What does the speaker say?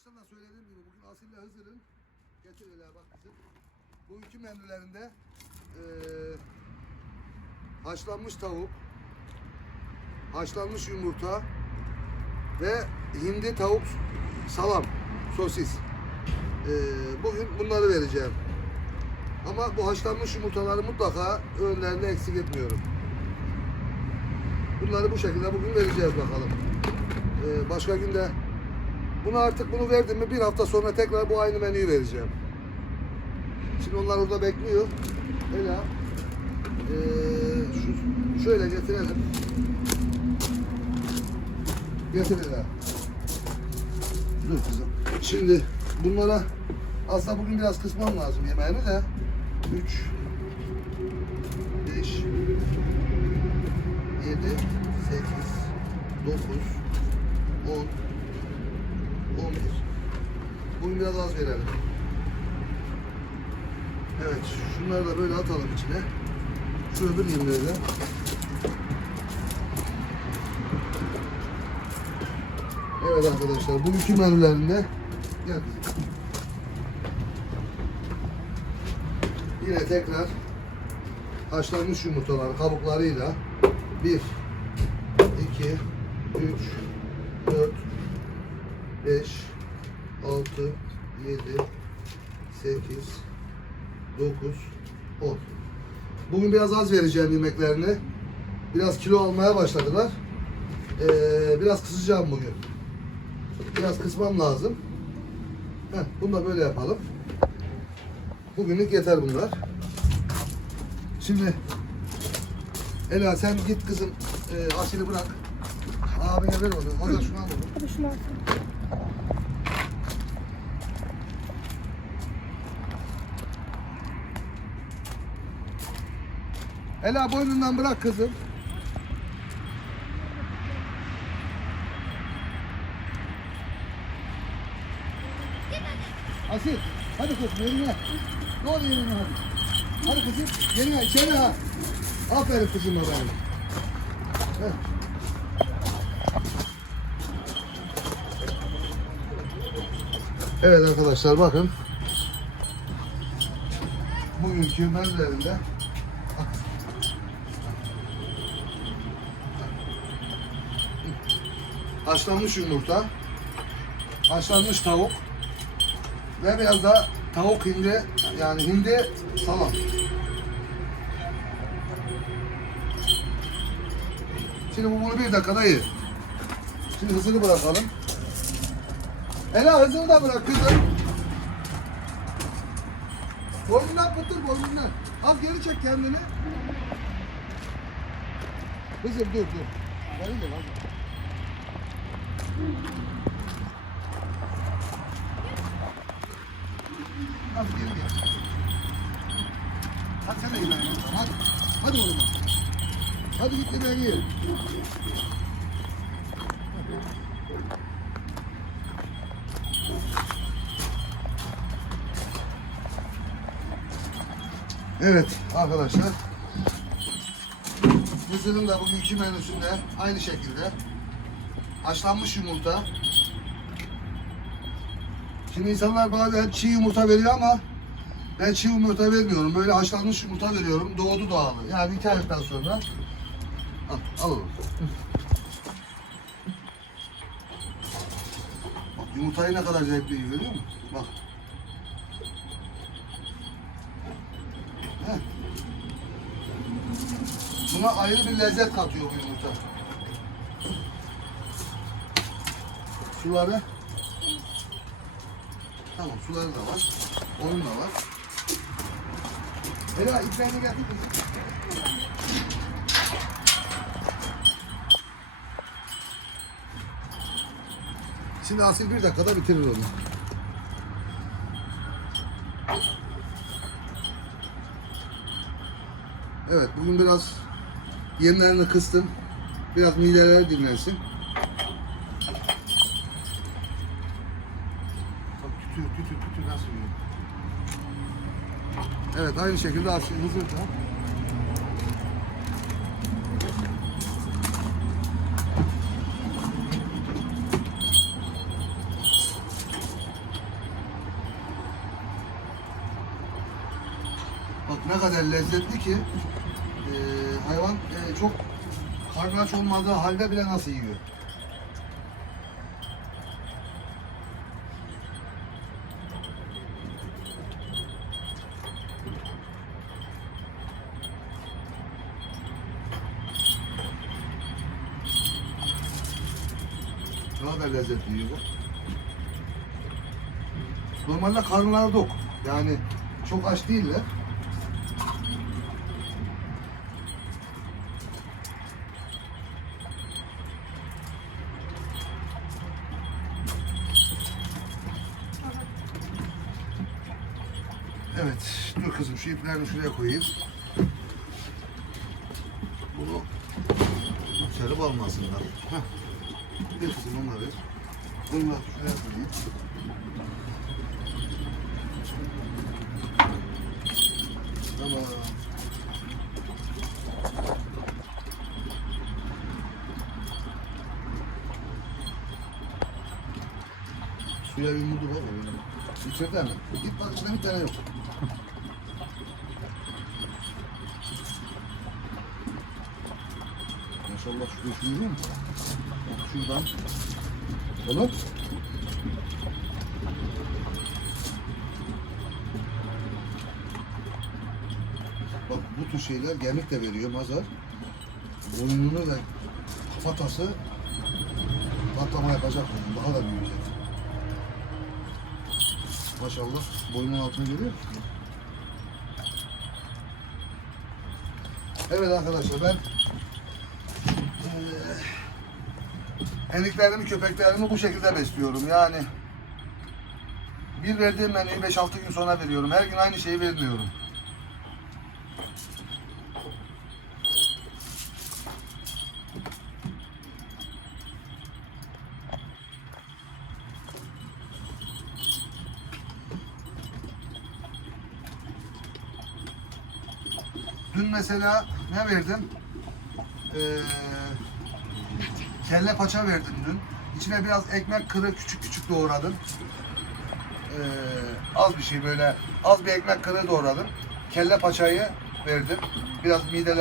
baştan da söylediğim gibi bugün Asil ile Hızır'ın getir öyle bak kızım. Bugünkü menülerinde eee haşlanmış tavuk, haşlanmış yumurta ve hindi tavuk salam, sosis. Eee, bugün bunları vereceğim. Ama bu haşlanmış yumurtaları mutlaka önlerinde eksik etmiyorum. Bunları bu şekilde bugün vereceğiz bakalım. Eee, başka günde bunu artık bunu verdim mi bir hafta sonra tekrar bu aynı menüyü vereceğim. Şimdi onlar orada bekliyor. Ela eee, şu, şöyle getirelim. Getir Ela. Dur kızım. Şimdi bunlara aslında bugün biraz kısmam lazım yemeğini de. 3 5 7 8 9 10 11 Bugün biraz az verelim. Evet, şunları da böyle atalım içine. Şu öbür yemleri de. Evet arkadaşlar, bugünkü menülerinde gel. Yine tekrar haşlanmış yumurtalar kabuklarıyla 1 2 3 4 5 6 7 8 9 10 Bugün biraz az vereceğim yemeklerini. Biraz kilo almaya başladılar. Ee, biraz kısacağım bugün. Biraz kısmam lazım. Heh, bunu da böyle yapalım. Bugünlük yeter bunlar. Şimdi Ela sen git kızım e, Asil'i bırak. Abine ver onu. Hazır şunu al onu. Hadi şunu alsın. Ela boynundan bırak kızım. Asil, hadi kızım yerine. Ne oluyor yerine hadi. Hadi kızım, yerine, içeri ha. Aferin kızıma benim. Evet arkadaşlar bakın. Bugünkü menülerinde haşlanmış yumurta, haşlanmış tavuk ve biraz da tavuk hindi yani hindi salam. Şimdi bu bunu bir dakikada yer. Şimdi hızını bırakalım. Ela hızını da bırak kızım. Boynundan tuttur boynundan. Az geri çek kendini. Kızım dur dur. Beni de lan. Evet arkadaşlar. Mısır'ın da bugünkü menüsünde aynı şekilde haşlanmış yumurta. Şimdi insanlar bazen çiğ yumurta veriyor ama ben çiğ yumurta vermiyorum. Böyle haşlanmış yumurta veriyorum. Doğdu doğalı. Yani aylıktan sonra. Al, al oğlum. Bak yumurtayı ne kadar zevkli yiyor görüyor musun? Bak. Heh. Buna ayrı bir lezzet katıyor bu yumurta. Suları. Tamam suları da var. Onun da var. Ela iplerini getir. Şimdi Asil bir dakikada bitirir onu. Evet bugün biraz yemlerini kıstım. Biraz mideleri dinlensin. tütür tütür tütür nasıl yiyor? Evet aynı şekilde hızlı tamam. Bak ne kadar lezzetli ki e, hayvan e, çok karnı aç olmadığı halde bile nasıl yiyor. Lezzetli yiyor bu. Normalde karnları dok. Yani çok aç değiller. Evet, dur kızım şu iplerini şuraya koyayım. Bunu serip almasınlar. Heh. Kızım onları. Bunu da şuraya koyayım. Tamam. Suya bir mudu var öyle. İçeride mi? Git bak içinde bir tane yok. Maşallah şu yürüyor mu? Şuradan. Oğlum. Bak bu tür şeyler gemik de veriyor mazar. Boynunu ve kafatası patlama yapacak. Daha da büyüyecek. Maşallah boynun altını görüyor musun? Evet arkadaşlar ben eniklerimi, köpeklerimi bu şekilde besliyorum. Yani bir verdiğim menüyü 5-6 gün sonra veriyorum. Her gün aynı şeyi vermiyorum. Dün mesela ne verdim? Ee, kelle paça verdim dün. İçine biraz ekmek kırığı küçük küçük doğradım. Ee, az bir şey böyle az bir ekmek kırığı doğradım. Kelle paçayı verdim. Biraz midele